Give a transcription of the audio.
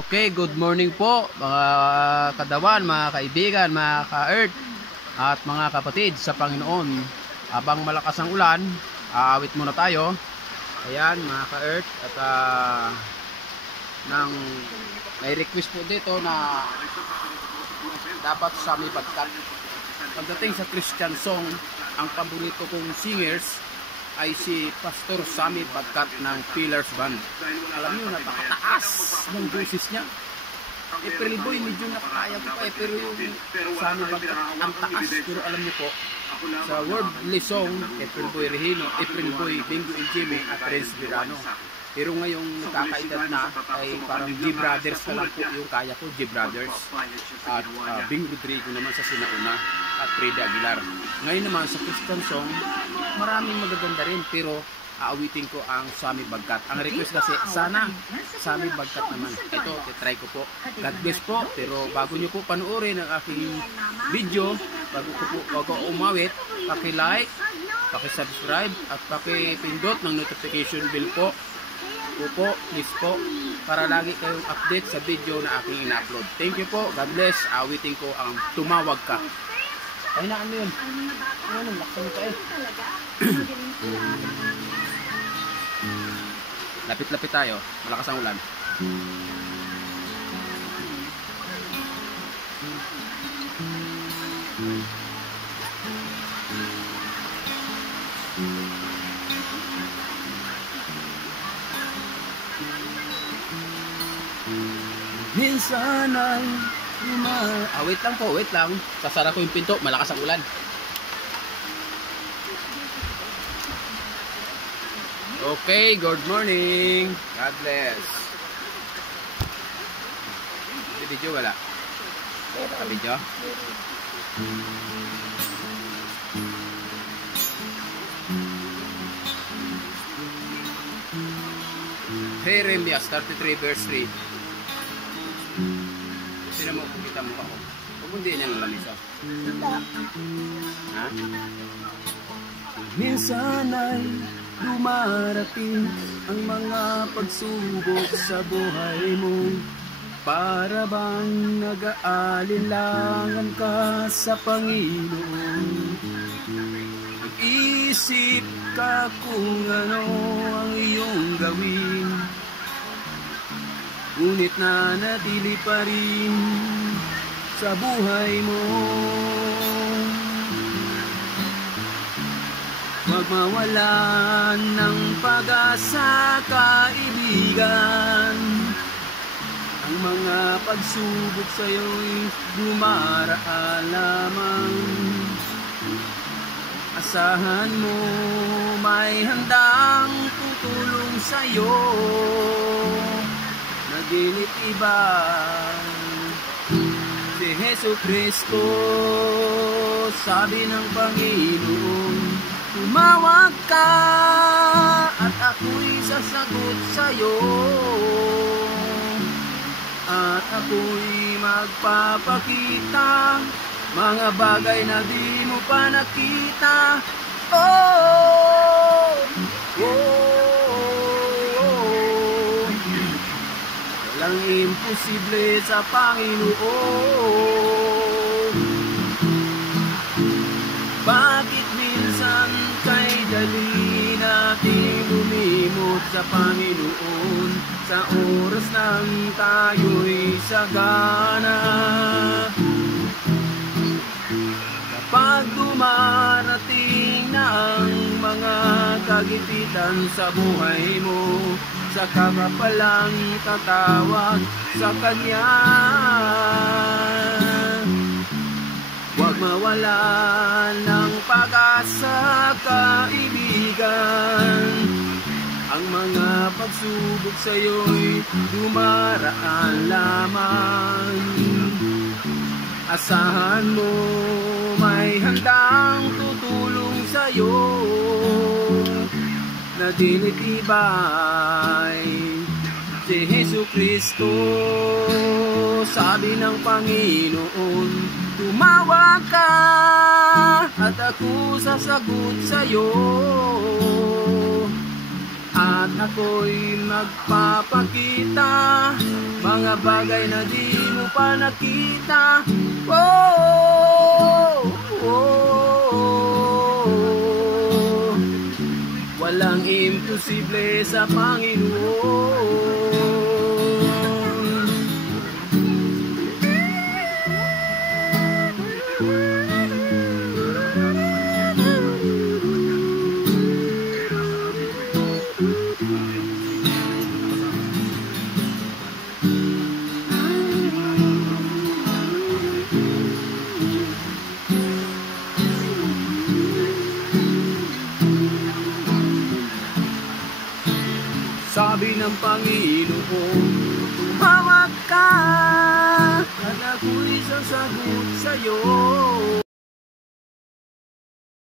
Okay, good morning po mga kadawan, mga kaibigan, mga ka-earth at mga kapatid sa Panginoon. Habang malakas ang ulan, aawit muna tayo. Ayan mga ka-earth at may request po dito na dapat sa may pagkat. Pagdating sa Christian song, ang paborito kong singers ay si Pastor Sammy Bagkat ng Pillars Band. Alam niyo, napakataas ng boses niya. April Boy, medyo nakakaya ko pa pero yung Sammy Bagkat ang taas. Pero alam niyo po, sa worldly song, April Boy Regino, April Boy, Bingo and Jimmy at Prince Virano. Pero ngayong nakakaedad na ay parang G Brothers na lang po yung kaya ko, G Brothers. At Bing Rodrigo naman sa sinauna at Freddy Aguilar. Ngayon naman sa Christian song, maraming magaganda rin pero aawitin ko ang Sammy Bagkat. Ang request kasi sana Sammy Bagkat naman. Ito, titry ko po. God bless po. Pero bago nyo po panuorin ang aking video, bago umawit, paki-like, paki-subscribe at paki-pindot ng notification bell po. Please po, para lagi kayong update sa video na aking ina-upload. Thank you po. God bless. Awitin ko ang Tumawag Ka. Ay na, ano yun? Ano, laksan ka eh. Lapit-lapit tayo. Malakas ang ulan. Minsan ay wait lang po, wait lang. Sasara ko yung pinto, malakas ang ulan. Okay, good morning. God bless. May video wala? May video? Jeremias 33 verse 3. Sino mo kita mo ako? Huwag hindi niya ng lamisa. Ha? Minsan ay dumarating ang mga pagsubok sa buhay mo. Para bang nag-aalinlangan ka sa Panginoon. Mag-isip ka kung ano ang iyong gawin. Ngunit nanatili pa rin sa buhay mo. Huwag mawalan ng pag-asa, kaibigan. Ang mga pagsubok sa'yo'y dumaraan lamang. Asahan mo may handang tutulong sa'yo. Nagilit iba si Jesucristo. Sabi ng Panginoon, tumawag ka at ako'y sasagot sa'yo. At ako'y magpapakita mga bagay na di mo pa nakita. Oh, oh. Walang imposible sa Panginoon. Bakit minsan kay dali natin lumimot sa Panginoon sa oras nang tayo'y sagana? Kapag dumarating na ang mga kagipitan sa buhay mo, saka ka palang tatawag sa Kanya. Huwag mawalan ng pag-asa, kaibigan. Ang mga pagsubok sa'yo'y dumaraan lamang. Asahan mo may handang tutulong sa'yo. Nagilitibay si Jesucristo. Sabi ng Panginoon, tumawag ka at ako sasagot sa'yo. at ako'y magpapakita mga bagay na di mo pa nakita. Oh, oh, oh. Walang imposible sa Panginoon. Sabi ng Panginoon, tumawag ka at ako'y sasagot sa'yo.